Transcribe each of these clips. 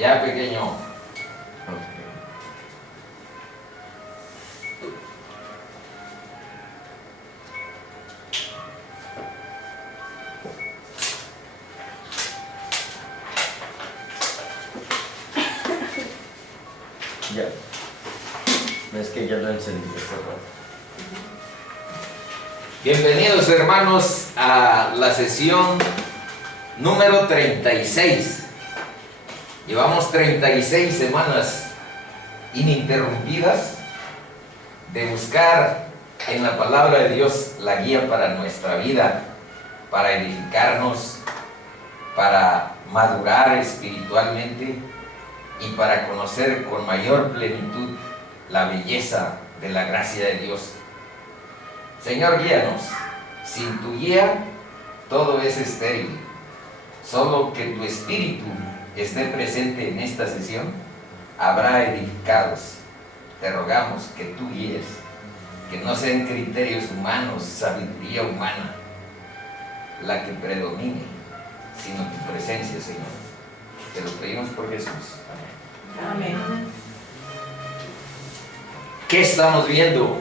Ya, pequeño. Ya. Es que ya lo encendí. Bienvenidos, hermanos, a la sesión número 36. Llevamos 36 semanas ininterrumpidas de buscar en la palabra de Dios la guía para nuestra vida, para edificarnos, para madurar espiritualmente y para conocer con mayor plenitud la belleza de la gracia de Dios. Señor, guíanos. Sin tu guía todo es estéril. Solo que tu espíritu esté presente en esta sesión, habrá edificados. Te rogamos que tú guíes, que no sean criterios humanos, sabiduría humana la que predomine, sino tu presencia, Señor. Te lo pedimos por Jesús. Amén. Amén. ¿Qué estamos viendo?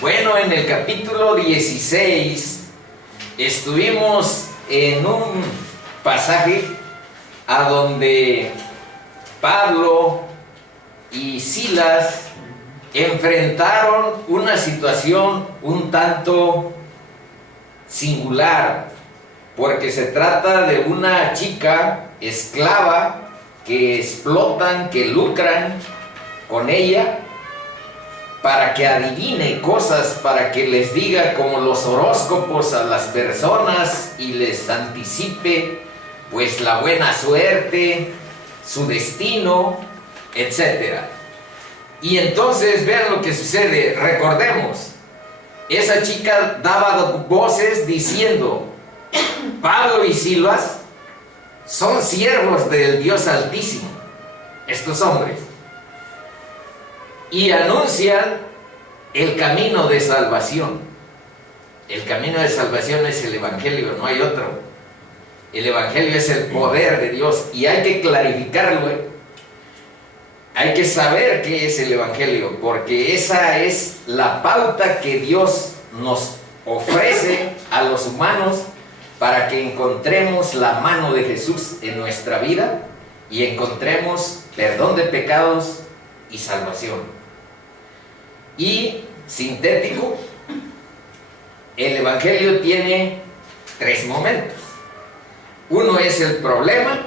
Bueno, en el capítulo 16 estuvimos en un pasaje a donde Pablo y Silas enfrentaron una situación un tanto singular, porque se trata de una chica esclava que explotan, que lucran con ella para que adivine cosas, para que les diga como los horóscopos a las personas y les anticipe pues la buena suerte, su destino, etc. Y entonces vean lo que sucede. Recordemos, esa chica daba voces diciendo: Pablo y Silas son siervos del Dios Altísimo, estos hombres, y anuncian el camino de salvación. El camino de salvación es el Evangelio, no hay otro. El Evangelio es el poder de Dios y hay que clarificarlo. Hay que saber qué es el Evangelio, porque esa es la pauta que Dios nos ofrece a los humanos para que encontremos la mano de Jesús en nuestra vida y encontremos perdón de pecados y salvación. Y sintético, el Evangelio tiene 3 momentos. Uno es el problema,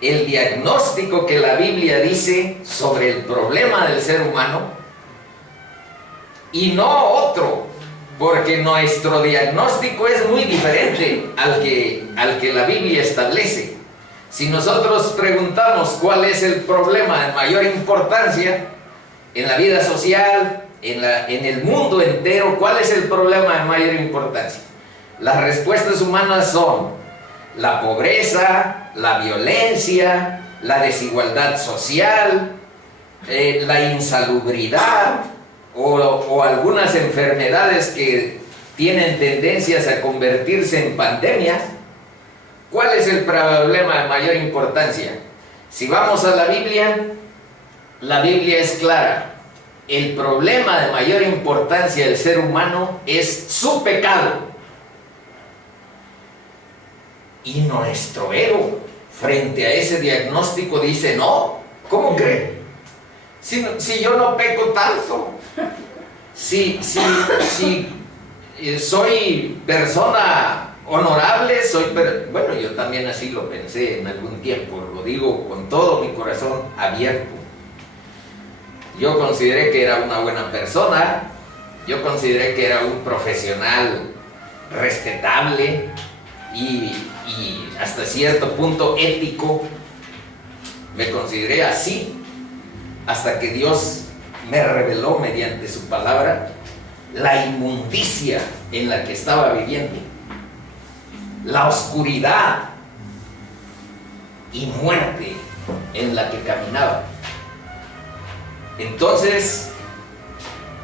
el diagnóstico que la Biblia dice sobre el problema del ser humano, y no otro, porque nuestro diagnóstico es muy diferente al que la Biblia establece. Si nosotros preguntamos cuál es el problema de mayor importancia en la vida social, en el mundo entero, ¿cuál es el problema de mayor importancia? Las respuestas humanas son la pobreza, la violencia, la desigualdad social, la insalubridad o algunas enfermedades que tienen tendencias a convertirse en pandemias. ¿Cuál es el problema de mayor importancia? Si vamos a la Biblia es clara. El problema de mayor importancia del ser humano es su pecado. Y nuestro ego, frente a ese diagnóstico, dice: no, ¿cómo cree? Si yo no peco tanto, si soy persona honorable, bueno, yo también así lo pensé en algún tiempo, lo digo con todo mi corazón abierto. Yo consideré que era una buena persona, yo consideré que era un profesional respetable y hasta cierto punto ético. Me consideré así hasta que Dios me reveló mediante su palabra la inmundicia en la que estaba viviendo, la oscuridad y muerte en la que caminaba. Entonces,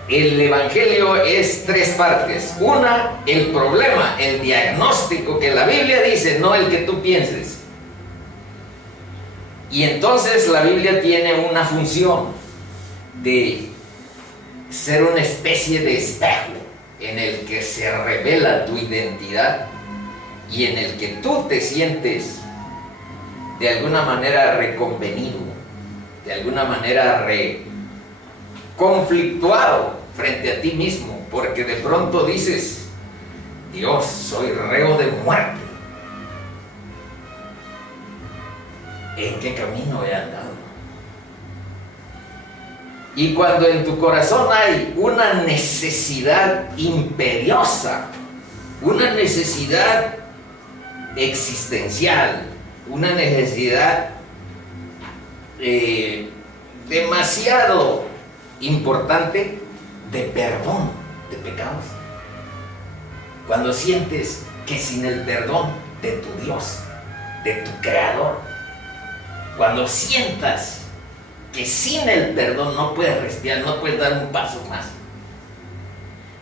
el Evangelio es 3 partes. Una, el problema, el diagnóstico que la Biblia dice, no el que tú pienses. Y entonces la Biblia tiene una función de ser una especie de espejo en el que se revela tu identidad y en el que tú te sientes de alguna manera reconvenido, de alguna manera conflictuado frente a ti mismo, porque de pronto dices: Dios, soy reo de muerte. ¿En qué camino he andado? Y cuando en tu corazón hay una necesidad imperiosa, una necesidad existencial, una necesidad demasiado importante de perdón de pecados, cuando sientes que sin el perdón de tu Dios, de tu Creador, cuando sientas que sin el perdón no puedes respirar, no puedes dar un paso más,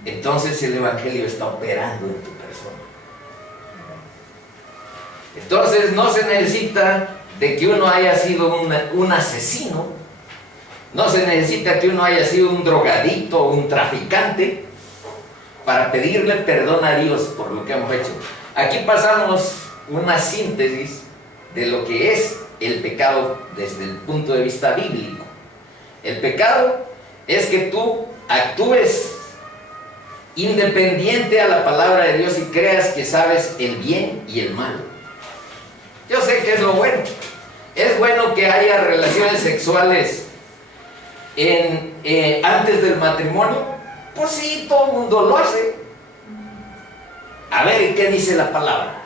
entonces el Evangelio está operando en tu persona. Entonces no se necesita de que uno haya sido un asesino, no se necesita que uno haya sido un drogadicto o un traficante para pedirle perdón a Dios por lo que hemos hecho. Aquí pasamos una síntesis de lo que es el pecado desde el punto de vista bíblico. El pecado es que tú actúes independiente a la palabra de Dios y creas que sabes el bien y el mal. Yo sé que es lo bueno. Es bueno que haya relaciones sexuales antes del matrimonio. Pues sí, todo el mundo lo hace. A ver, ¿qué dice la palabra?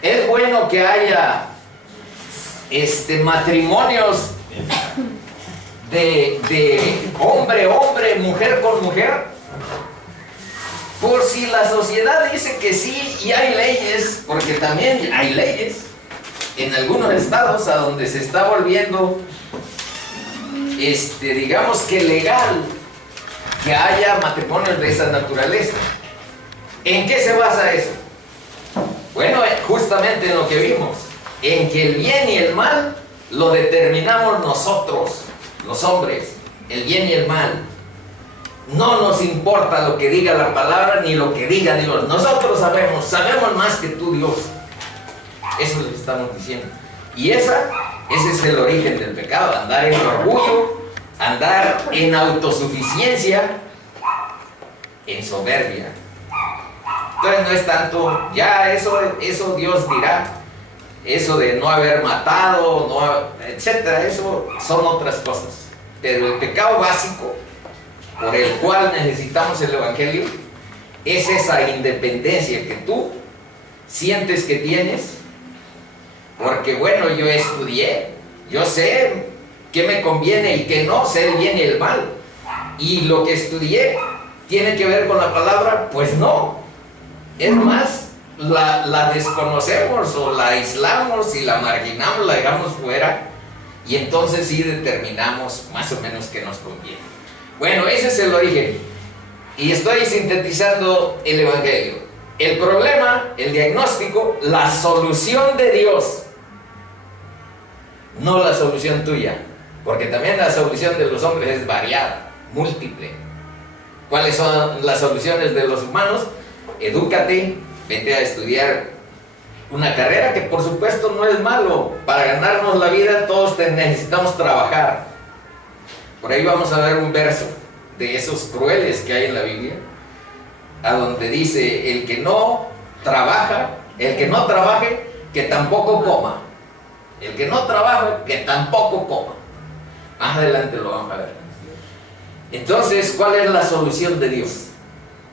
Es bueno que haya matrimonios de hombre, mujer con mujer. Por si la sociedad dice que sí, y hay leyes, porque también hay leyes en algunos estados a donde se está volviendo, digamos que legal, que haya matrimonios de esa naturaleza. ¿En qué se basa eso? Bueno, justamente en lo que vimos, en que el bien y el mal lo determinamos nosotros, los hombres, el bien y el mal. No nos importa lo que diga la palabra ni lo que diga Dios. Nosotros sabemos más que tú, Dios. Eso es lo que estamos diciendo. Y ese es el origen del pecado: andar en orgullo, andar en autosuficiencia, en soberbia. Entonces no es tanto, ya eso Dios dirá, eso de no haber matado, etcétera, eso son otras cosas. Pero el pecado básico por el cual necesitamos el Evangelio es esa independencia que tú sientes que tienes, porque bueno, yo estudié, yo sé qué me conviene y qué no, sé el bien y el mal, y lo que estudié tiene que ver con la palabra. Pues no, es más, la desconocemos o la aislamos y la marginamos, la dejamos fuera, y entonces sí determinamos más o menos qué nos conviene. Bueno, ese es el origen, y estoy sintetizando el Evangelio. El problema, el diagnóstico, la solución de Dios, no la solución tuya, porque también la solución de los hombres es variada, múltiple. ¿Cuáles son las soluciones de los humanos? Edúcate, vete a estudiar una carrera, que por supuesto no es malo. Para ganarnos la vida todos necesitamos trabajar. Por ahí vamos a ver un verso de esos crueles que hay en la Biblia, a donde dice: el que no trabaje, que tampoco coma. El que no trabaje, que tampoco coma. Más adelante lo vamos a ver. Entonces, ¿cuál es la solución de Dios?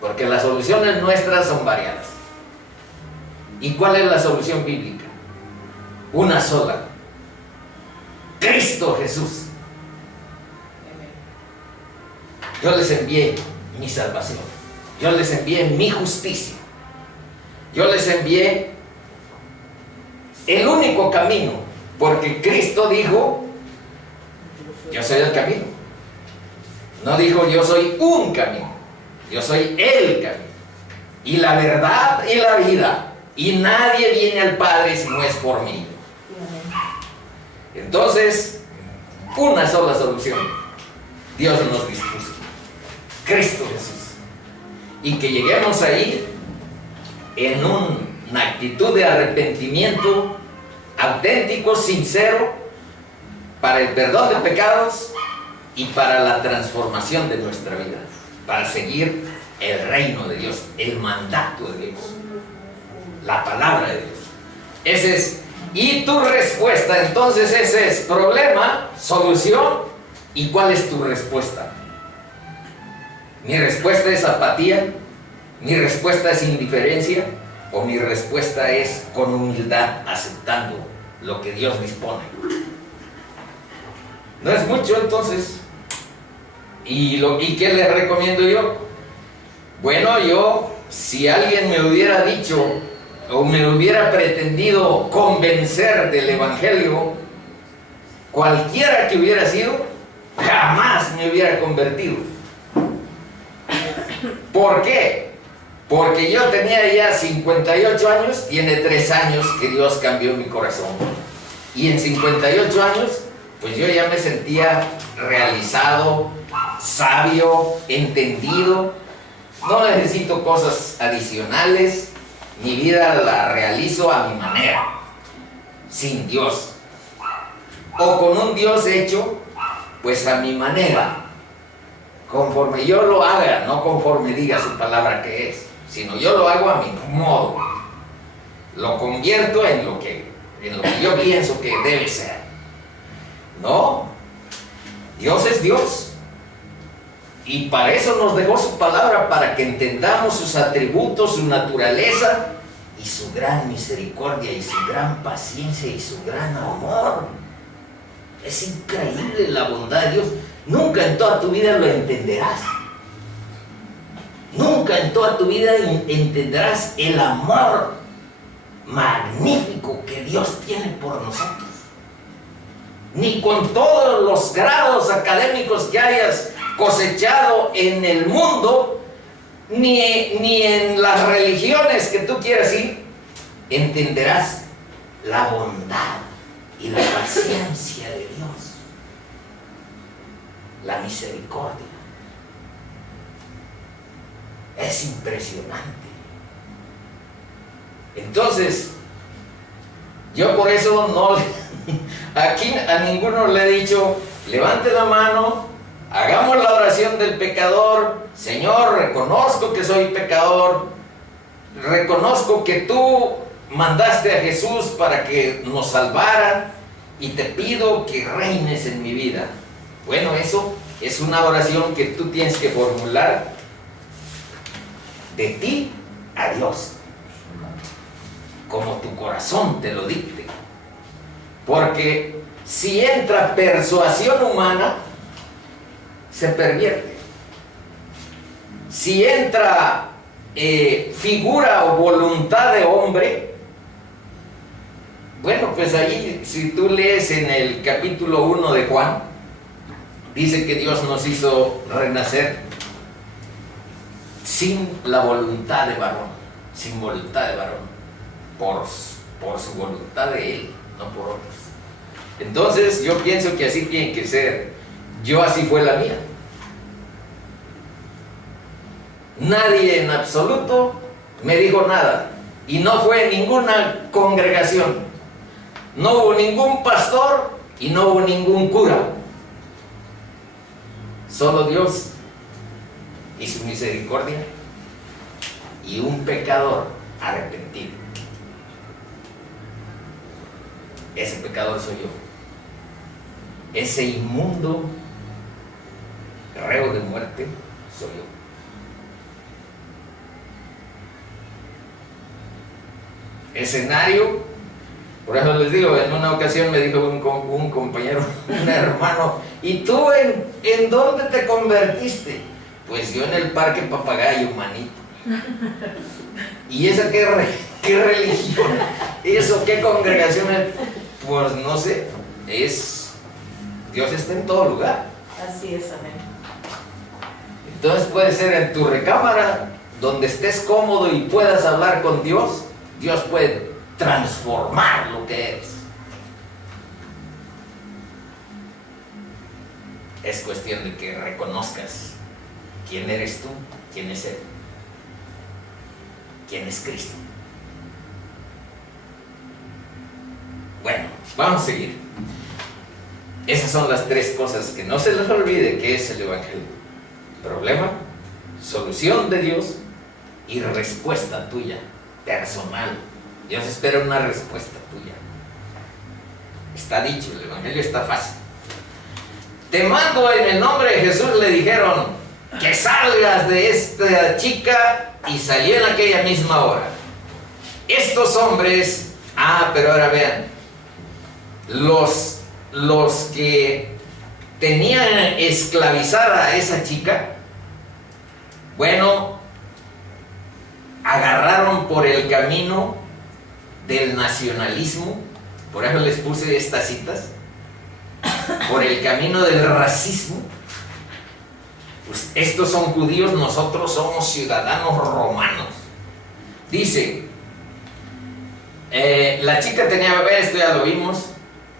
Porque las soluciones nuestras son variadas. ¿Y cuál es la solución bíblica? Una sola: Cristo Jesús. Yo les envié mi salvación, yo les envié mi justicia, yo les envié el único camino, porque Cristo dijo: yo soy el camino. No dijo: yo soy un camino, yo soy el camino, y la verdad y la vida, y nadie viene al Padre si no es por mí. Entonces, una sola solución. Dios nos dispuso. Cristo Jesús. Y que lleguemos ahí en una actitud de arrepentimiento auténtico, sincero, para el perdón de pecados y para la transformación de nuestra vida, para seguir el reino de Dios, el mandato de Dios, la palabra de Dios. Ese es, y tu respuesta, entonces ese es problema, solución, ¿y cuál es tu respuesta? Mi respuesta es apatía, mi respuesta es indiferencia, o mi respuesta es con humildad aceptando lo que Dios dispone. No es mucho entonces. ¿Y qué les recomiendo yo? Bueno, yo, si alguien me hubiera dicho o me hubiera pretendido convencer del Evangelio, cualquiera que hubiera sido, jamás me hubiera convertido. ¿Por qué? Porque yo tenía ya 58 años, tiene 3 años que Dios cambió mi corazón. Y en 58 años, pues yo ya me sentía realizado, sabio, entendido. No necesito cosas adicionales. Mi vida la realizo a mi manera, sin Dios. O con un Dios hecho, pues a mi manera. Conforme yo lo haga, no conforme diga su palabra que es, sino yo lo hago a mi modo. Lo convierto en lo que yo pienso que debe ser. No, Dios es Dios. Y para eso nos dejó su palabra, para que entendamos sus atributos, su naturaleza y su gran misericordia y su gran paciencia y su gran amor. Es increíble la bondad de Dios. Nunca en toda tu vida lo entenderás. Nunca en toda tu vida entenderás el amor magnífico que Dios tiene por nosotros. Ni con todos los grados académicos que hayas cosechado en el mundo, ni en las religiones que tú quieras ir, entenderás la bondad y la paciencia de Dios, la misericordia. Es impresionante. Entonces, yo por eso no, aquí a ninguno le he dicho, levante la mano, hagamos la oración del pecador. Señor, reconozco que soy pecador, reconozco que tú mandaste a Jesús para que nos salvara y te pido que reines en mi vida. Bueno, eso es una oración que tú tienes que formular de ti a Dios, como tu corazón te lo dicte. Porque si entra persuasión humana, se pervierte. Si entra figura o voluntad de hombre, bueno, pues ahí, si tú lees en el capítulo 1 de Juan, dice que Dios nos hizo renacer sin la voluntad de varón, sin voluntad de varón, por su voluntad de Él, no por otros. Entonces yo pienso que así tiene que ser. Yo así fue la mía. Nadie en absoluto me dijo nada, y no fue ninguna congregación, no hubo ningún pastor y no hubo ningún cura. Solo Dios y su misericordia y un pecador arrepentido. Ese pecador soy yo. Ese inmundo reo de muerte soy yo. Escenario, por eso les digo, en una ocasión me dijo un compañero, un hermano, ¿y tú en dónde te convertiste? Pues yo en el Parque Papagayo, manito. ¿Y esa qué religión? ¿Eso qué congregación es? Pues no sé, Dios está en todo lugar. Así es, amén. Entonces puede ser en tu recámara, donde estés cómodo y puedas hablar con Dios. Dios puede transformar lo que eres. es cuestión de que reconozcas quién eres tú, quién es Él, quién es Cristo. Bueno, vamos a seguir. Esas son las tres cosas que no se les olvide que es el Evangelio: problema, solución de Dios y respuesta tuya, personal. Dios espera una respuesta tuya. Está dicho, el Evangelio está fácil. Te mando en el nombre de Jesús, le dijeron, que salgas de esta chica, y salió en aquella misma hora. Estos hombres, pero ahora vean, los que tenían esclavizada a esa chica, bueno, agarraron por el camino del nacionalismo, por eso les puse estas citas, por el camino del racismo. Pues estos son judíos, nosotros somos ciudadanos romanos. Dice, la chica tenía bebé, esto ya lo vimos.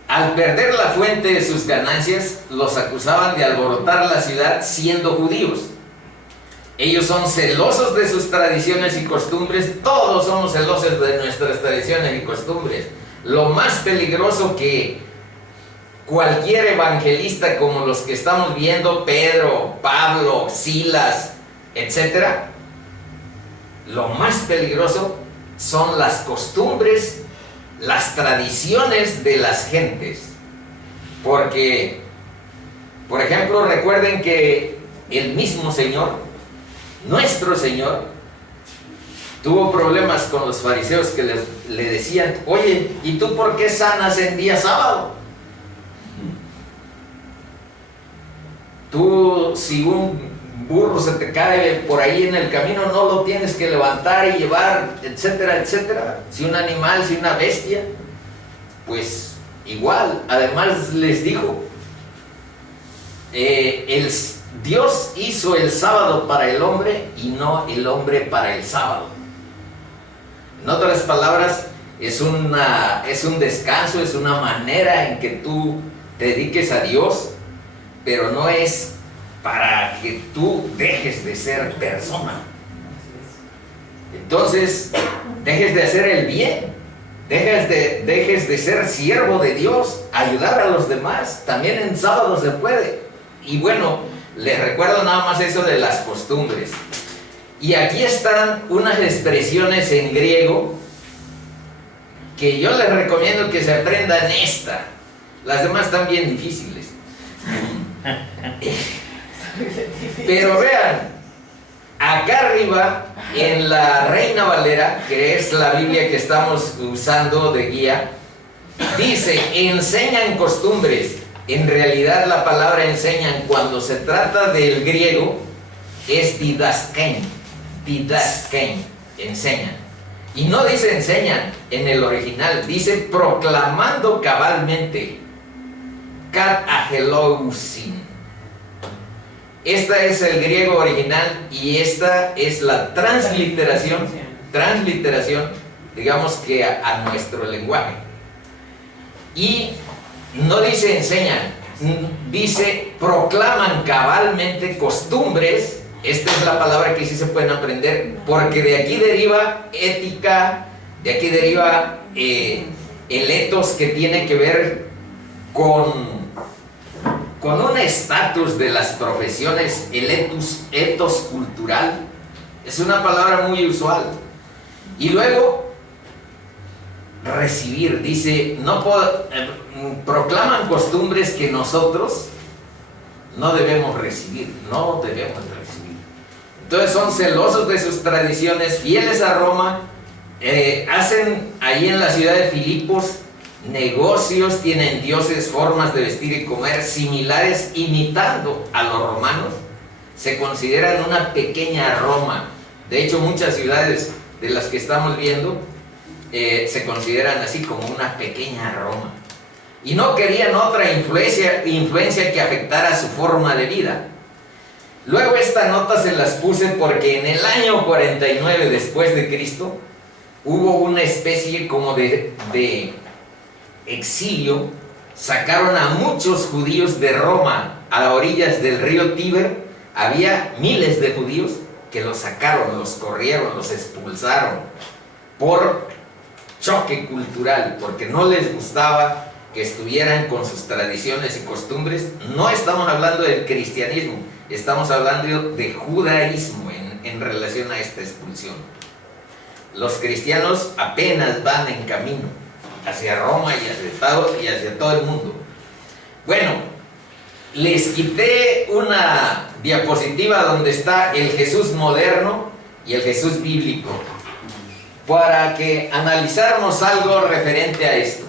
Al perder la fuente de sus ganancias, los acusaban de alborotar la ciudad siendo judíos. Ellos son celosos de sus tradiciones y costumbres. Todos somos celosos de nuestras tradiciones y costumbres. Lo más peligroso que cualquier evangelista como los que estamos viendo, Pedro, Pablo, Silas, etc., lo más peligroso son las costumbres, las tradiciones de las gentes. Porque, por ejemplo, recuerden que el mismo Señor, nuestro Señor, tuvo problemas con los fariseos que le decían, oye, ¿y tú por qué sanas en día sábado? Tú, si un burro se te cae por ahí en el camino, no lo tienes que levantar y llevar, etcétera, etcétera. Si un animal, si una bestia, pues igual. Además les dijo, Dios hizo el sábado para el hombre y no el hombre para el sábado. En otras palabras, es un descanso, es una manera en que tú te dediques a Dios, pero no es para que tú dejes de ser persona. Entonces, dejes de hacer el bien, dejes de ser siervo de Dios, ayudar a los demás. También en sábado se puede. Y bueno, les recuerdo nada más eso de las costumbres. Y aquí están unas expresiones en griego que yo les recomiendo que se aprendan esta. Las demás están bien difíciles. Pero vean, acá arriba en la Reina Valera, que es la Biblia que estamos usando de guía, dice, enseñan costumbres. En realidad la palabra enseñan, cuando se trata del griego, es didaskein, enseñan. Y no dice enseñan en el original, dice proclamando cabalmente, kat agelousin. Esta es el griego original y esta es la transliteración, digamos que a nuestro lenguaje. Y no dice enseñan, dice proclaman cabalmente costumbres. Esta es la palabra que sí se pueden aprender, porque de aquí deriva ética, de aquí deriva el etos, que tiene que ver con un estatus de las profesiones, el etos cultural. Es una palabra muy usual. Y luego, recibir, dice, proclaman costumbres que nosotros no debemos recibir, Entonces son celosos de sus tradiciones, fieles a Roma, hacen ahí en la ciudad de Filipos negocios, tienen dioses, formas de vestir y comer similares, imitando a los romanos. Se consideran una pequeña Roma. De hecho, muchas ciudades de las que estamos viendo se consideran así, como una pequeña Roma. Y no querían otra influencia que afectara su forma de vida. Luego esta nota se las puse porque en el año 49 después de Cristo hubo una especie como de exilio sacaron a muchos judíos de Roma a las orillas del río Tíber. Había miles de judíos que los sacaron, los corrieron, los expulsaron por choque cultural, porque no les gustaba que estuvieran con sus tradiciones y costumbres. No estamos hablando del cristianismo, estamos hablando de judaísmo en relación a esta expulsión. Los cristianos apenas van en camino hacia Roma y hacia todo el mundo. Bueno, les quité una diapositiva donde está el Jesús moderno y el Jesús bíblico, para que analizáramos algo referente a esto.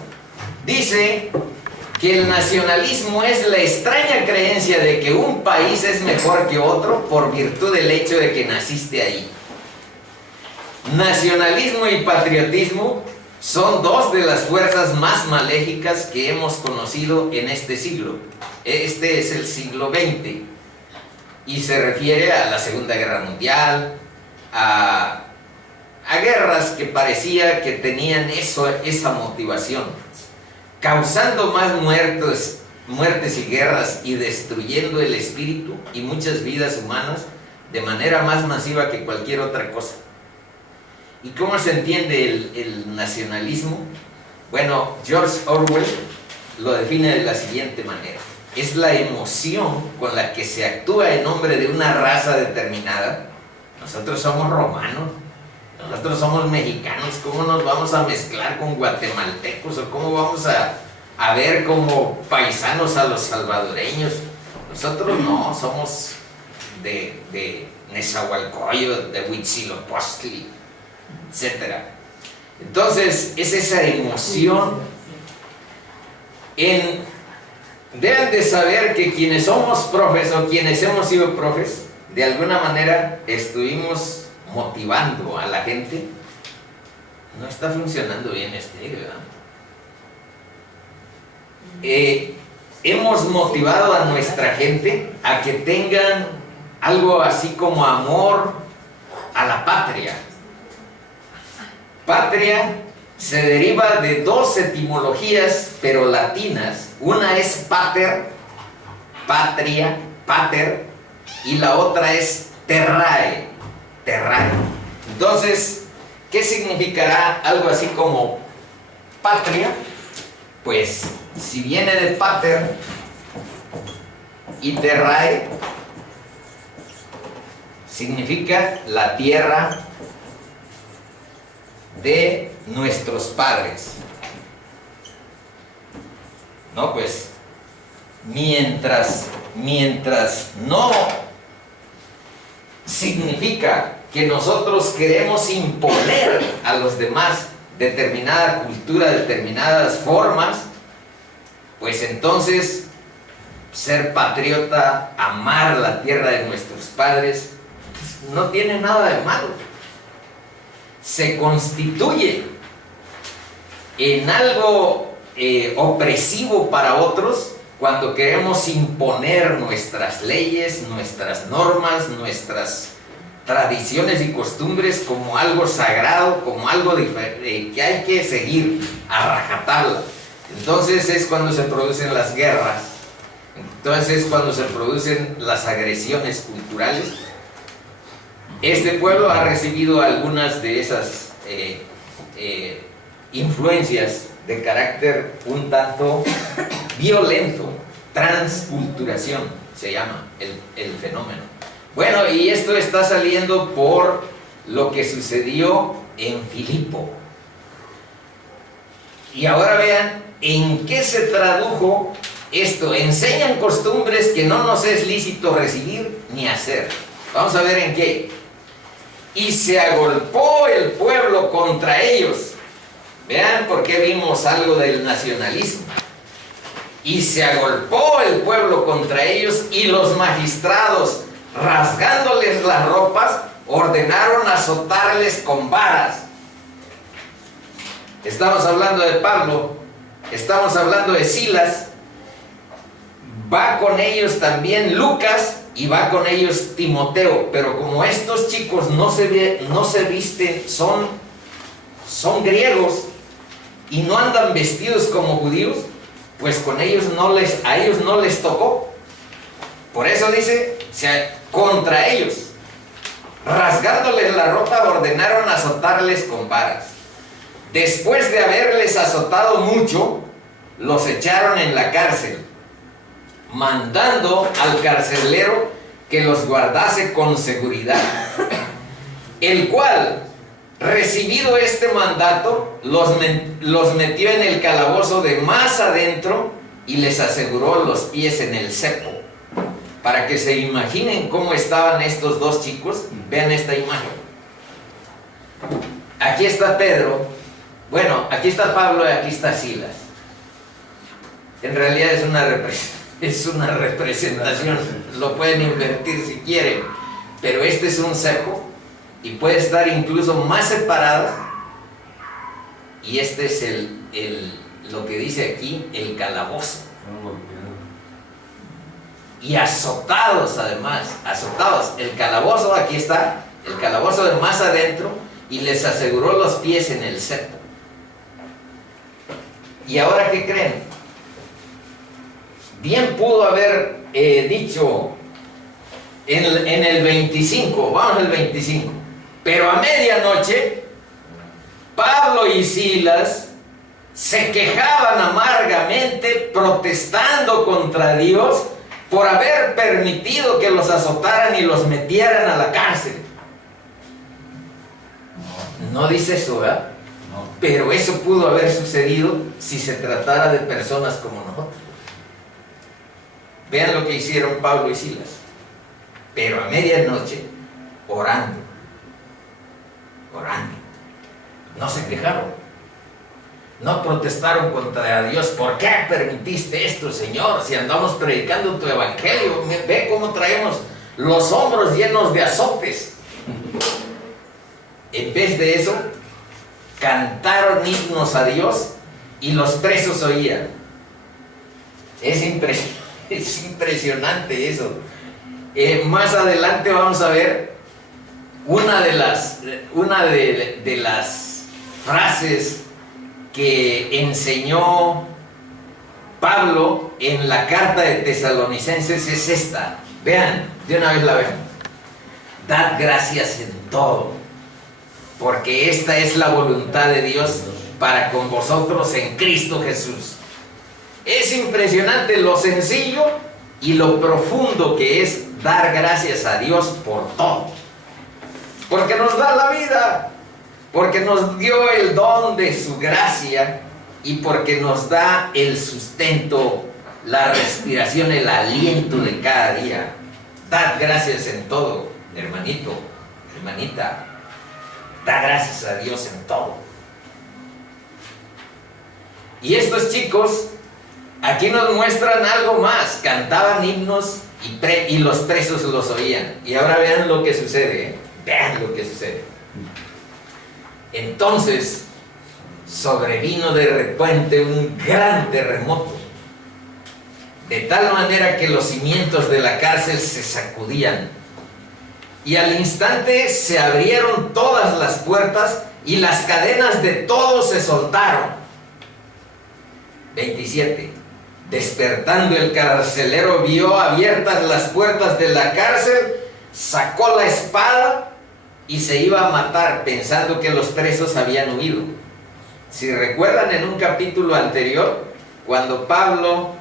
Dice que el nacionalismo es la extraña creencia de que un país es mejor que otro por virtud del hecho de que naciste ahí. Nacionalismo y patriotismo son dos de las fuerzas más maléficas que hemos conocido en este siglo. Este es el siglo XX y se refiere a la Segunda Guerra Mundial, a guerras que parecía que tenían esa motivación, causando más muertes y guerras y destruyendo el espíritu y muchas vidas humanas de manera más masiva que cualquier otra cosa. ¿Y cómo se entiende el nacionalismo? Bueno, George Orwell lo define de la siguiente manera: es la emoción con la que se actúa en nombre de una raza determinada. Nosotros somos romanos, nosotros somos mexicanos, ¿cómo nos vamos a mezclar con guatemaltecos? ¿O cómo vamos a ver como paisanos a los salvadoreños? Nosotros no, somos de Nezahualcóyotl, de Huitzilopochtli, etc. Entonces, es esa emoción. Deben de saber que quienes somos profes o quienes hemos sido profes, de alguna manera estuvimos motivando a la gente. No está funcionando bien ¿verdad? Hemos motivado a nuestra gente a que tengan algo así como amor a la patria. Patria se deriva de dos etimologías, pero latinas. Una es pater, patria, pater, y la otra es terrae, terrae. Entonces, ¿qué significará algo así como patria? Pues, si viene de pater y terrae, significa la tierra de nuestros padres. No, pues, mientras no significa que nosotros queremos imponer a los demás determinada cultura, determinadas formas, pues entonces ser patriota, amar la tierra de nuestros padres, pues no tiene nada de malo. Se constituye en algo opresivo para otros cuando queremos imponer nuestras leyes, nuestras normas, nuestras tradiciones y costumbres como algo sagrado, como algo que hay que seguir a rajatabla. Entonces es cuando se producen las guerras, entonces es cuando se producen las agresiones culturales. Este pueblo ha recibido algunas de esas influencias de carácter un tanto violento. Transculturación se llama el fenómeno. Bueno, y esto está saliendo por lo que sucedió en Filipo. Y ahora vean en qué se tradujo esto. Enseñan costumbres que no nos es lícito recibir ni hacer. Vamos a ver en qué. Y se agolpó el pueblo contra ellos. Vean por qué vimos algo del nacionalismo. Y se agolpó el pueblo contra ellos, y los magistrados, rasgándoles las ropas, ordenaron azotarles con varas. Estamos hablando de Pablo, estamos hablando de Silas. Va con ellos también Lucas y va con ellos Timoteo, pero como estos chicos no se visten, son griegos y no andan vestidos como judíos, pues a ellos no les tocó. Por eso dice, contra ellos, rasgándoles la ropa, ordenaron azotarles con varas. Después de haberles azotado mucho, los echaron en la cárcel, mandando al carcelero que los guardase con seguridad, el cual, recibido este mandato, los metió en el calabozo de más adentro y les aseguró los pies en el cepo. Para que se imaginen cómo estaban estos dos chicos, vean esta imagen. Aquí está Pedro, bueno, aquí está Pablo y aquí está Silas. En realidad es una representación, lo pueden invertir si quieren, pero este es un cepo y puede estar incluso más separada, y este es lo que dice aquí, el calabozo. Y azotados además, azotados. El calabozo, aquí está, el calabozo de más adentro, y les aseguró los pies en el cepo. ¿Y ahora qué creen? Bien pudo haber dicho en el 25, vamos al 25, pero a medianoche, Pablo y Silas se quejaban amargamente, protestando contra Dios por haber permitido que los azotaran y los metieran a la cárcel. No dice eso, ¿verdad? No. Pero eso pudo haber sucedido si se tratara de personas como nosotros. Vean lo que hicieron Pablo y Silas. Pero a medianoche, orando. No se quejaron. No protestaron contra Dios. ¿Por qué permitiste esto, Señor? Si andamos predicando tu evangelio, ve cómo traemos los hombros llenos de azotes. En vez de eso, cantaron himnos a Dios y los presos oían. Es impresionante eso. Más adelante vamos a ver una de las frases que enseñó Pablo en la carta de Tesalonicenses es esta. Vean, de una vez la ven. Dad gracias en todo, porque esta es la voluntad de Dios para con vosotros en Cristo Jesús. Es impresionante lo sencillo y lo profundo que es dar gracias a Dios por todo. Porque nos da la vida, porque nos dio el don de su gracia y porque nos da el sustento, la respiración, el aliento de cada día. Dad gracias en todo, hermanito, hermanita. Da gracias a Dios en todo. Y estos chicos aquí nos muestran algo más. Cantaban himnos y los presos los oían. Y ahora vean lo que sucede, ¿eh? Vean lo que sucede. Entonces sobrevino de repente un gran terremoto, de tal manera que los cimientos de la cárcel se sacudían, y al instante se abrieron todas las puertas y las cadenas de todos se soltaron. 27. Despertando el carcelero vio abiertas las puertas de la cárcel, sacó la espada y se iba a matar, pensando que los presos habían huido. Si recuerdan, en un capítulo anterior, cuando Pedro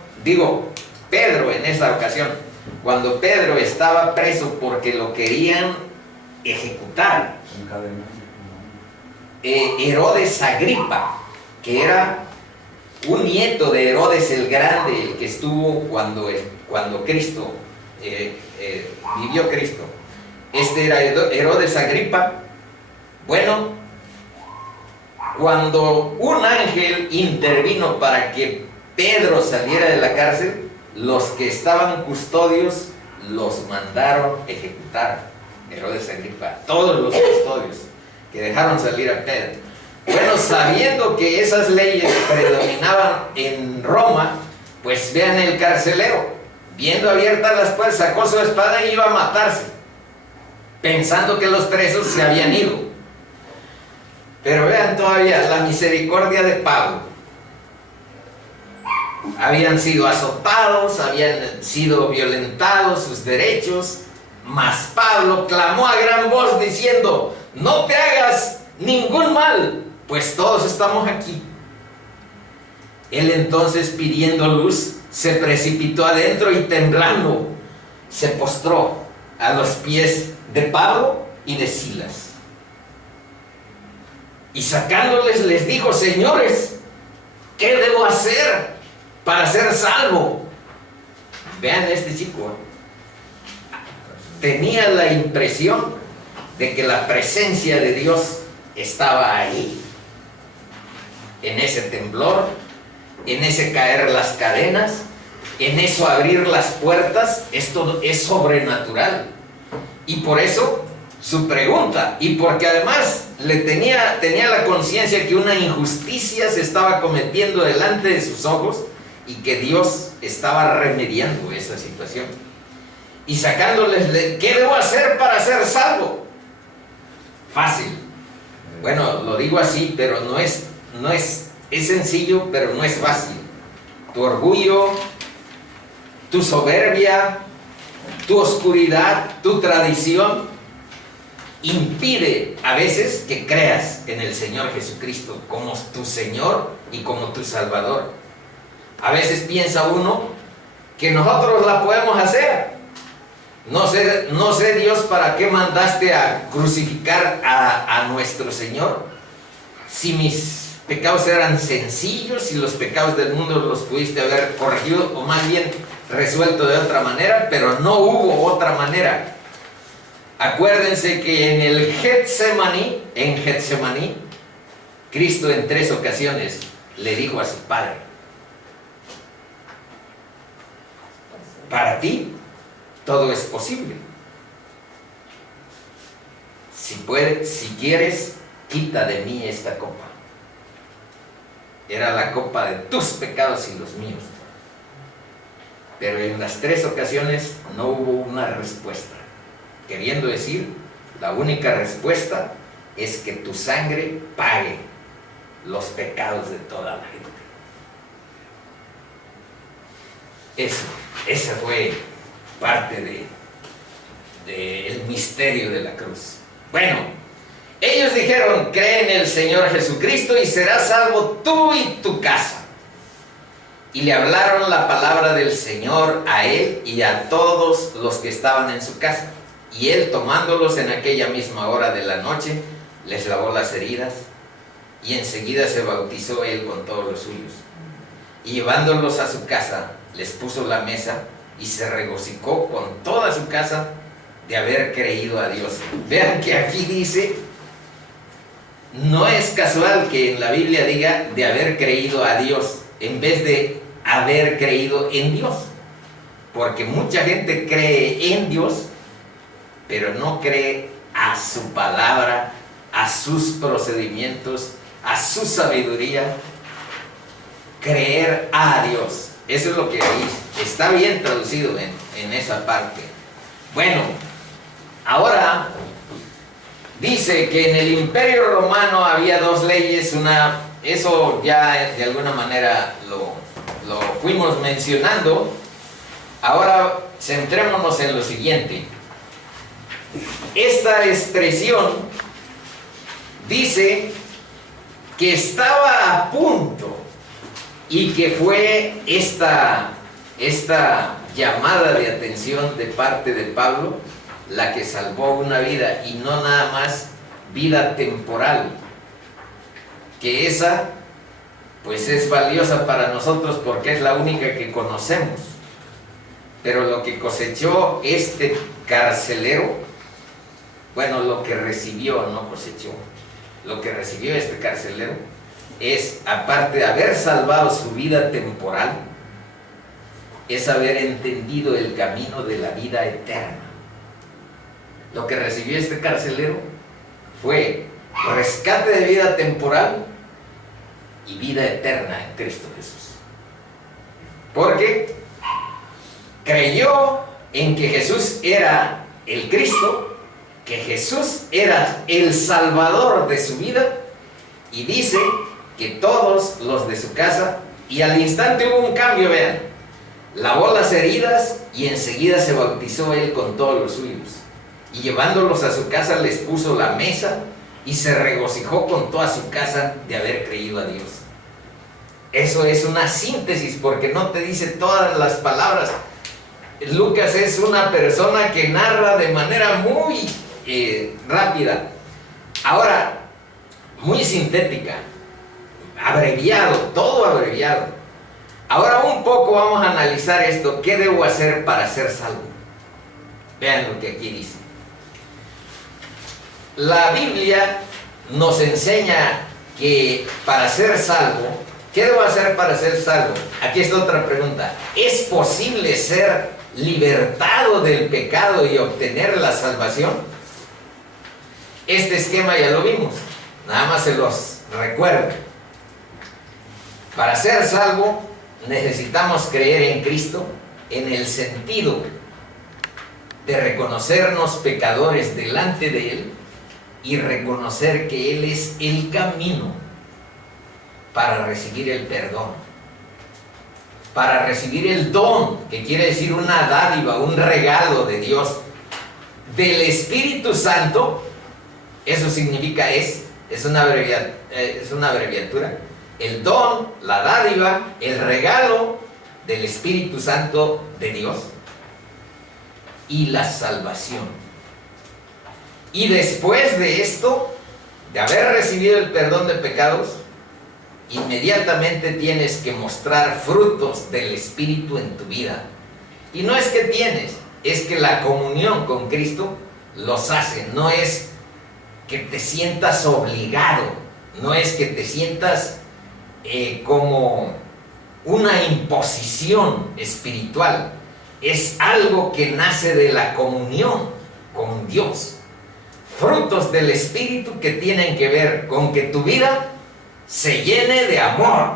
en esa ocasión, cuando Pedro estaba preso porque lo querían ejecutar, Herodes Agripa, que era un nieto de Herodes el Grande, el que estuvo cuando Cristo vivió Cristo. Este era Herodes Agripa. Bueno, cuando un ángel intervino para que Pedro saliera de la cárcel, los que estaban custodios los mandaron ejecutar. Herodes Agripa, todos los custodios que dejaron salir a Pedro. Bueno, sabiendo que esas leyes predominaban en Roma, pues vean el carcelero, viendo abiertas las puertas, sacó su espada y iba a matarse, pensando que los presos se habían ido. Pero vean todavía la misericordia de Pablo. habían sido azotados, habían sido violentados sus derechos, mas Pablo clamó a gran voz diciendo: no te hagas ningún mal, pues todos estamos aquí. Él entonces, pidiendo luz, se precipitó adentro y temblando se postró a los pies de Pablo y de Silas. Y sacándoles les dijo: señores, ¿qué debo hacer para ser salvo? Vean, este chico tenía la impresión de que la presencia de Dios estaba ahí, en ese temblor, en ese caer las cadenas, en eso abrir las puertas. Esto es sobrenatural. Y por eso su pregunta, y porque además tenía la conciencia que una injusticia se estaba cometiendo delante de sus ojos y que Dios estaba remediando esa situación. Y sacándoles: ¿qué debo hacer para ser salvo? Fácil. Bueno, lo digo así, pero es sencillo, pero no es fácil. Tu orgullo, tu soberbia, tu oscuridad, tu tradición impide a veces que creas en el Señor Jesucristo como tu Señor y como tu Salvador. A veces piensa uno que nosotros la podemos hacer. No sé Dios, ¿para qué mandaste a crucificar a nuestro Señor? Si mis pecados eran sencillos, si los pecados del mundo los pudiste haber corregido, o más bien resuelto de otra manera, pero no hubo otra manera. Acuérdense que en Getsemaní, Cristo en 3 ocasiones le dijo a su Padre: para ti todo es posible. Si quieres, quita de mí esta copa. Era la copa de tus pecados y los míos. Pero en las 3 ocasiones no hubo una respuesta. Queriendo decir, la única respuesta es que tu sangre pague los pecados de toda la gente. Esa fue parte del misterio de la cruz. Bueno, ellos dijeron: cree en el Señor Jesucristo y serás salvo tú y tu casa. Y le hablaron la palabra del Señor a él y a todos los que estaban en su casa. Y él, tomándolos en aquella misma hora de la noche, les lavó las heridas, y enseguida se bautizó él con todos los suyos. Y llevándolos a su casa, les puso la mesa, y se regocijó con toda su casa de haber creído a Dios. Vean que aquí dice, no es casual que en la Biblia diga de haber creído a Dios, en vez de haber creído en Dios. Porque mucha gente cree en Dios, pero no cree a su palabra, a sus procedimientos, a su sabiduría. Creer a Dios. Eso es lo que ahí está bien traducido en esa parte. Bueno, ahora dice que en el Imperio Romano había 2 leyes. Eso ya de alguna manera lo fuimos mencionando. Ahora centrémonos en lo siguiente. Esta expresión dice que estaba a punto, y que fue esta llamada de atención de parte de Pablo la que salvó una vida, y no nada más vida temporal, que esa pues es valiosa para nosotros porque es la única que conocemos. Pero lo que cosechó este carcelero, bueno, lo que recibió, no cosechó, lo que recibió este carcelero es, aparte de haber salvado su vida temporal, es haber entendido el camino de la vida eterna. Lo que recibió este carcelero fue rescate de vida temporal y vida eterna en Cristo Jesús. Porque creyó en que Jesús era el Cristo, que Jesús era el Salvador de su vida, y dice que todos los de su casa Y al instante hubo un cambio, vean. Lavó las heridas y enseguida se bautizó él con todos los suyos. Y llevándolos a su casa les puso la mesa y se regocijó con toda su casa de haber creído a Dios. Eso es una síntesis porque no te dice todas las palabras. Lucas es una persona que narra de manera muy rápida. Ahora, muy sintética, abreviado, todo abreviado. Ahora un poco vamos a analizar esto. ¿Qué debo hacer para ser salvo? Vean lo que aquí dice. La Biblia nos enseña que para ser salvo, ¿qué debo hacer para ser salvo? Aquí está otra pregunta. ¿Es posible ser libertado del pecado y obtener la salvación? Este esquema ya lo vimos, nada más se los recuerdo. Para ser salvo necesitamos creer en Cristo en el sentido de reconocernos pecadores delante de Él y reconocer que Él es el camino para recibir el perdón, para recibir el don, que quiere decir una dádiva, un regalo de Dios, del Espíritu Santo. Eso significa es una abreviatura. El don, la dádiva, el regalo del Espíritu Santo de Dios y la salvación. Y después de esto, de haber recibido el perdón de pecados, inmediatamente tienes que mostrar frutos del Espíritu en tu vida. Y no es que tienes, es que la comunión con Cristo los hace. No es que te sientas obligado, no es que te sientas como una imposición espiritual. Es algo que nace de la comunión con Dios. Frutos del Espíritu que tienen que ver con que tu vida se llene de amor.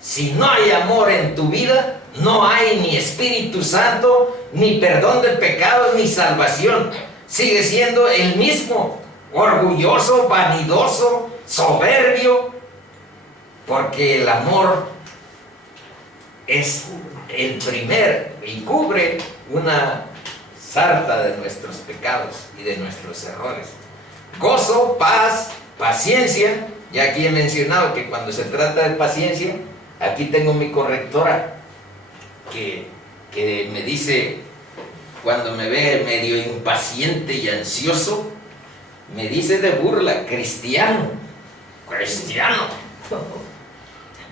Si no hay amor en tu vida, no hay ni Espíritu Santo, ni perdón de pecados, ni salvación. Sigue siendo el mismo, orgulloso, vanidoso, soberbio, porque el amor es el primer y cubre una sarta de nuestros pecados y de nuestros errores. Gozo, paz, paciencia. Ya aquí he mencionado que cuando se trata de paciencia, aquí tengo mi correctora que me dice, cuando me ve medio impaciente y ansioso, me dice de burla: cristiano.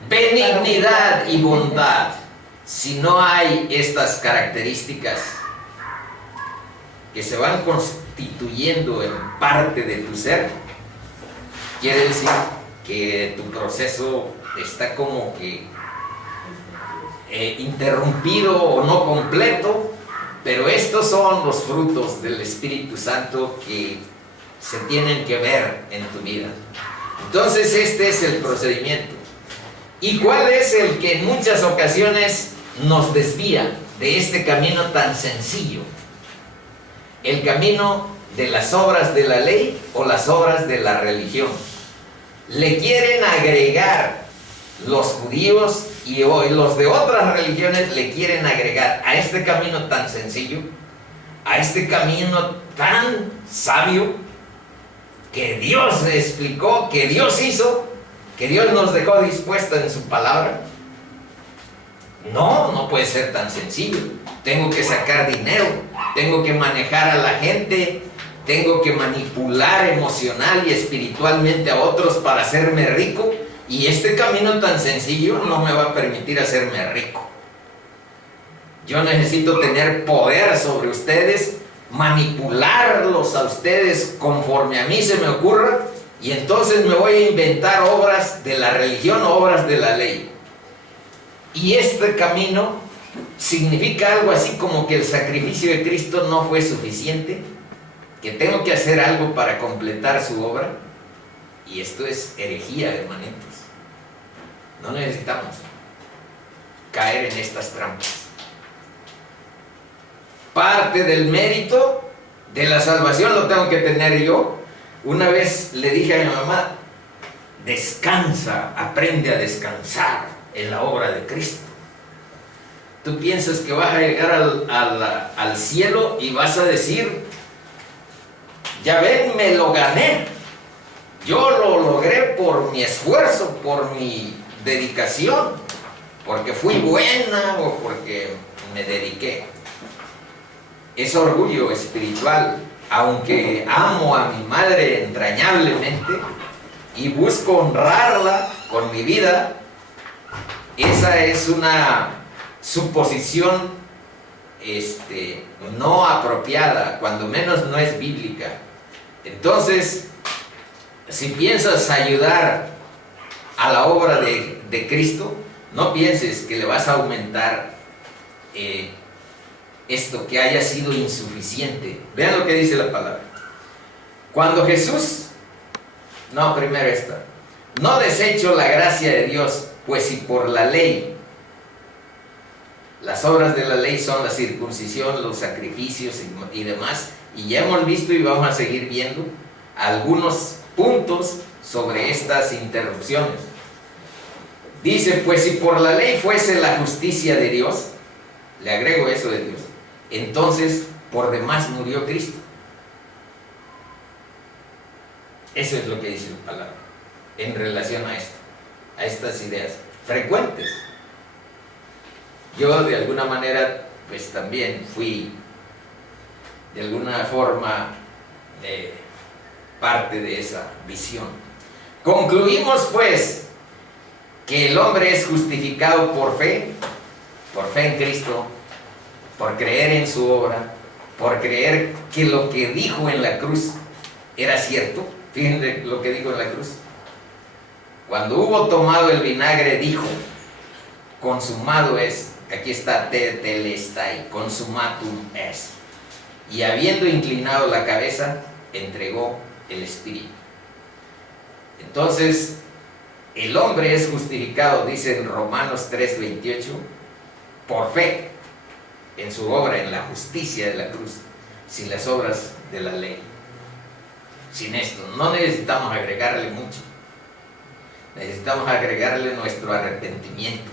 Benignidad y bondad. Si no hay estas características que se van constituyendo en parte de tu ser, quiere decir que tu proceso está como que interrumpido o no completo. Pero estos son los frutos del Espíritu Santo que se tienen que ver en tu vida. Entonces este es el procedimiento. ¿Y cuál es el que en muchas ocasiones nos desvía de este camino tan sencillo? El camino de las obras de la ley o las obras de la religión. Le quieren agregar los judíos y hoy los de otras religiones le quieren agregar a este camino tan sencillo, a este camino tan sabio que Dios le explicó, que Dios hizo, que Dios nos dejó dispuesto en su palabra. No puede ser tan sencillo. Tengo que sacar dinero, tengo que manejar a la gente, tengo que manipular emocional y espiritualmente a otros para hacerme rico. Y este camino tan sencillo no me va a permitir hacerme rico. Yo necesito tener poder sobre ustedes, manipularlos a ustedes conforme a mí se me ocurra, y entonces me voy a inventar obras de la religión, obras de la ley. Y este camino significa algo así como que el sacrificio de Cristo no fue suficiente, que tengo que hacer algo para completar su obra. Y esto es herejía, hermanitos. No necesitamos caer en estas trampas. Parte del mérito de la salvación lo tengo que tener yo. Una vez le dije a mi mamá: descansa, aprende a descansar. en la obra de Cristo. Tú piensas que vas a llegar al cielo y vas a decir, ya ven, me lo gané. Yo lo logré por mi esfuerzo, por mi dedicación, porque fui buena o porque me dediqué. Es orgullo espiritual. Aunque amo a mi madre entrañablemente y busco honrarla con mi vida, esa es una suposición no apropiada, cuando menos no es bíblica. Entonces, si piensas ayudar a la obra de Cristo, no pienses que le vas a aumentar esto, que haya sido insuficiente. Vean lo que dice la palabra. Cuando Jesús, primero esta, no desecho la gracia de Dios, pues si por la ley, las obras de la ley son la circuncisión, los sacrificios y demás, y ya hemos visto y vamos a seguir viendo algunos puntos sobre estas interrupciones. Dice, pues si por la ley fuese la justicia de Dios, le agrego eso de Dios, entonces por demás murió Cristo. Eso es lo que dice la palabra en relación a esto, a estas ideas frecuentes. Yo de alguna manera pues también fui de alguna forma parte de esa visión. Concluimos pues que el hombre es justificado por fe en Cristo, por creer en su obra, por creer que lo que dijo en la cruz era cierto. Fíjense lo que dijo en la cruz. Cuando hubo tomado el vinagre, dijo, consumado es. Aquí está, tetelestai, consumatum es. Y habiendo inclinado la cabeza, entregó el Espíritu. Entonces, el hombre es justificado, dice en Romanos 3:28, por fe en su obra, en la justicia de la cruz, sin las obras de la ley. Sin esto, no necesitamos agregarle mucho. Necesitamos agregarle nuestro arrepentimiento,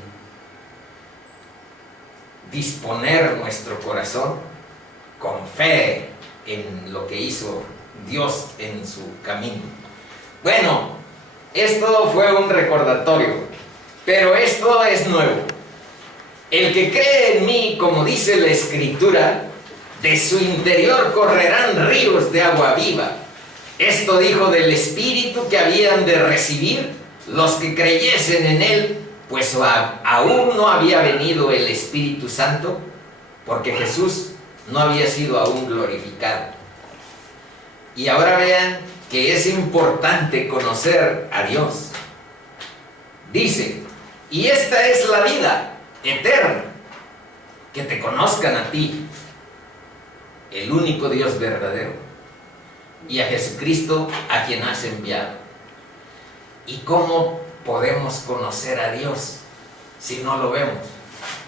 disponer nuestro corazón con fe en lo que hizo Dios en su camino. Bueno, esto fue un recordatorio, pero esto es nuevo. El que cree en mí, como dice la Escritura, de su interior correrán ríos de agua viva. Esto dijo del Espíritu que habían de recibir los que creyesen en Él, pues aún no había venido el Espíritu Santo, porque Jesús no había sido aún glorificado. Y ahora vean que es importante conocer a Dios. Dice, y esta es la vida eterna, que te conozcan a ti, el único Dios verdadero, y a Jesucristo a quien has enviado. ¿Y cómo podemos conocer a Dios si no lo vemos?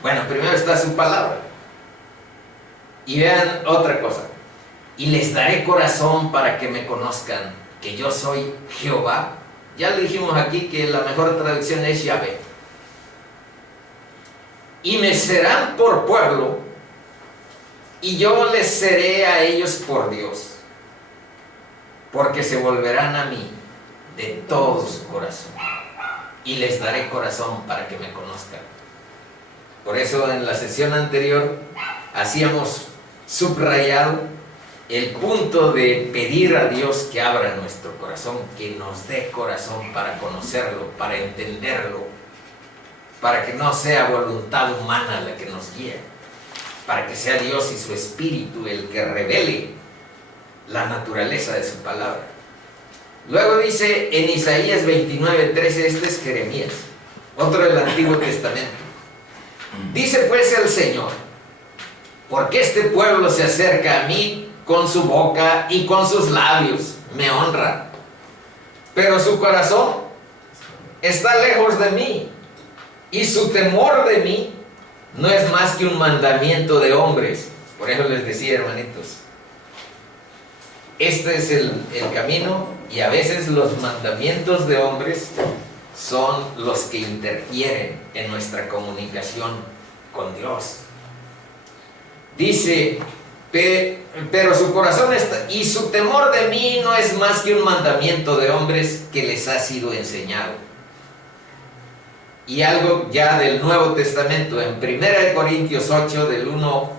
Bueno, primero está su palabra. Y vean otra cosa. Y les daré corazón para que me conozcan, que yo soy Jehová. Ya le dijimos aquí que la mejor traducción es Yahvé. Y me serán por pueblo, y yo les seré a ellos por Dios, porque se volverán a mí de todo su corazón, y les daré corazón para que me conozcan. Por eso en la sesión anterior hacíamos subrayado el punto de pedir a Dios que abra nuestro corazón, que nos dé corazón para conocerlo, para entenderlo, para que no sea voluntad humana la que nos guíe, para que sea Dios y su Espíritu el que revele la naturaleza de su palabra. Luego dice en Isaías 29:13, este es Jeremías, otro del Antiguo Testamento. Dice pues el Señor, porque este pueblo se acerca a mí con su boca y con sus labios, me honra, pero su corazón está lejos de mí, y su temor de mí no es más que un mandamiento de hombres. Por eso les decía, hermanitos, este es el camino, y a veces los mandamientos de hombres son los que interfieren en nuestra comunicación con Dios. Dice, pero su corazón está, y su temor de mí no es más que un mandamiento de hombres que les ha sido enseñado. Y algo ya del Nuevo Testamento, en 1 Corintios 8, del 1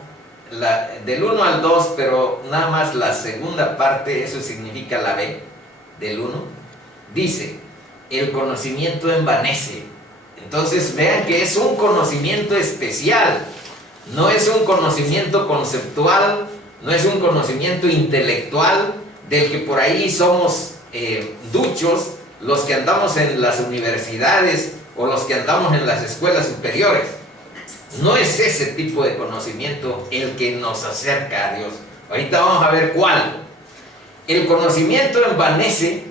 al 2, pero nada más la segunda parte, eso significa la B, del 1, dice, el conocimiento envanece. Entonces vean que es un conocimiento especial, no es un conocimiento conceptual, no es un conocimiento intelectual del que por ahí somos duchos, los que andamos en las universidades o los que andamos en las escuelas superiores. No es ese tipo de conocimiento el que nos acerca a Dios. Ahorita vamos a ver cuál. El conocimiento envanece,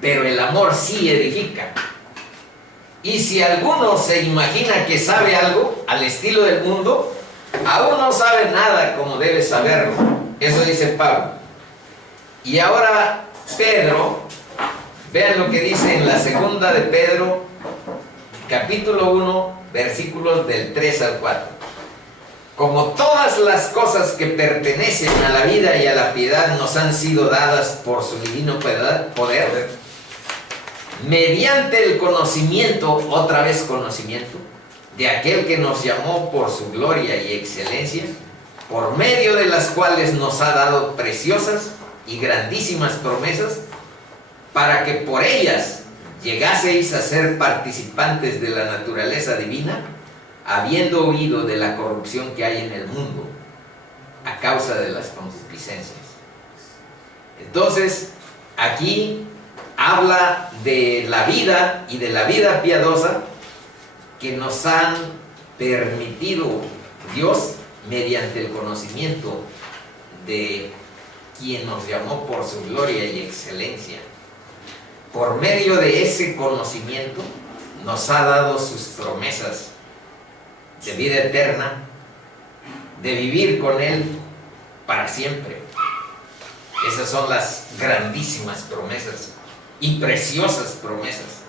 pero el amor sí edifica. Y si alguno se imagina que sabe algo al estilo del mundo, aún no sabe nada como debe saberlo. Eso dice Pablo. Y ahora Pedro, vean lo que dice en la segunda de Pedro, capítulo 1, versículos del 3 al 4. Como todas las cosas que pertenecen a la vida y a la piedad nos han sido dadas por su divino poder, mediante el conocimiento, otra vez conocimiento, de aquel que nos llamó por su gloria y excelencia, por medio de las cuales nos ha dado preciosas y grandísimas promesas, para que por ellas llegaseis a ser participantes de la naturaleza divina, habiendo huido de la corrupción que hay en el mundo a causa de las concupiscencias. Entonces, aquí habla de la vida y de la vida piadosa que nos han permitido Dios mediante el conocimiento de quien nos llamó por su gloria y excelencia. Por medio de ese conocimiento nos ha dado sus promesas de vida eterna, de vivir con Él para siempre. Esas son las grandísimas promesas y preciosas promesas.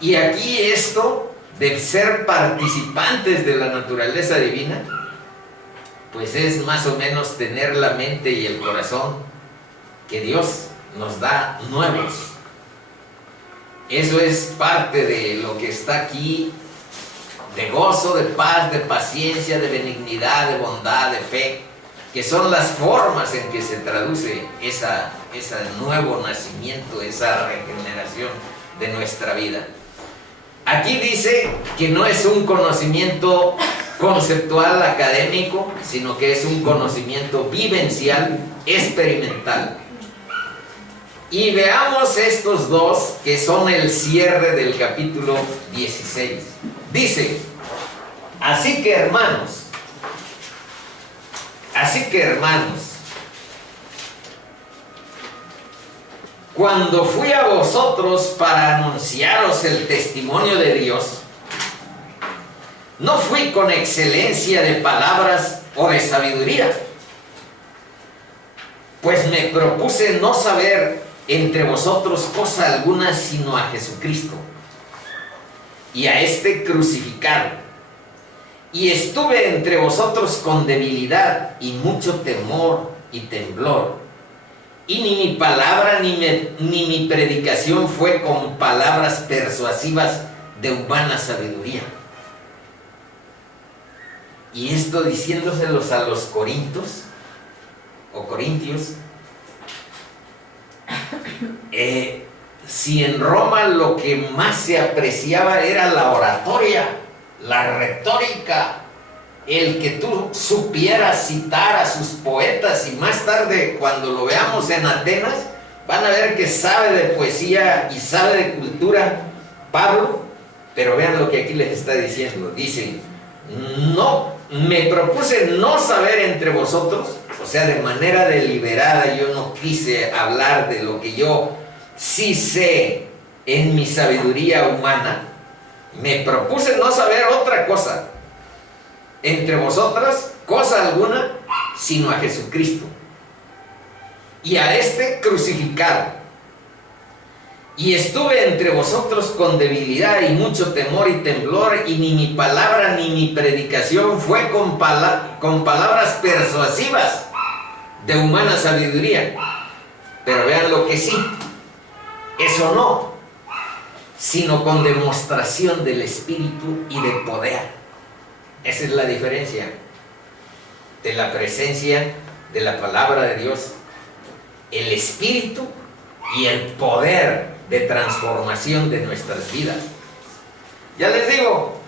Y aquí esto de ser participantes de la naturaleza divina, pues es más o menos tener la mente y el corazón que Dios nos da nuevos. Eso es parte de lo que está aquí, de gozo, de paz, de paciencia, de benignidad, de bondad, de fe, que son las formas en que se traduce ese nuevo nacimiento, esa regeneración de nuestra vida. Aquí dice que no es un conocimiento conceptual académico, sino que es un conocimiento vivencial, experimental. Y veamos estos dos que son el cierre del capítulo 16. Dice, así que hermanos, cuando fui a vosotros para anunciaros el testimonio de Dios, no fui con excelencia de palabras o de sabiduría, pues me propuse no saber entre vosotros cosa alguna sino a Jesucristo y a este crucificado. Y estuve entre vosotros con debilidad y mucho temor y temblor. Y ni mi palabra ni mi predicación fue con palabras persuasivas de humana sabiduría. Y esto diciéndoselos a los corintios, si en Roma lo que más se apreciaba era la oratoria, la retórica, el que tú supieras citar a sus poetas, y más tarde cuando lo veamos en Atenas van a ver que sabe de poesía y sabe de cultura Pablo. Pero vean lo que aquí les está diciendo. Dice, no, me propuse no saber entre vosotros, o sea, de manera deliberada yo no quise hablar de lo que yo sí sé en mi sabiduría humana. Me propuse no saber otra cosa entre vosotras, cosa alguna, sino a Jesucristo y a este crucificado. Y estuve entre vosotros con debilidad y mucho temor y temblor, y ni mi palabra ni mi predicación fue con palabras persuasivas de humana sabiduría. Pero vean lo que sí, eso no, sino con demostración del Espíritu y de poder. Esa es la diferencia de la presencia de la palabra de Dios, el Espíritu y el poder de transformación de nuestras vidas. Ya les digo,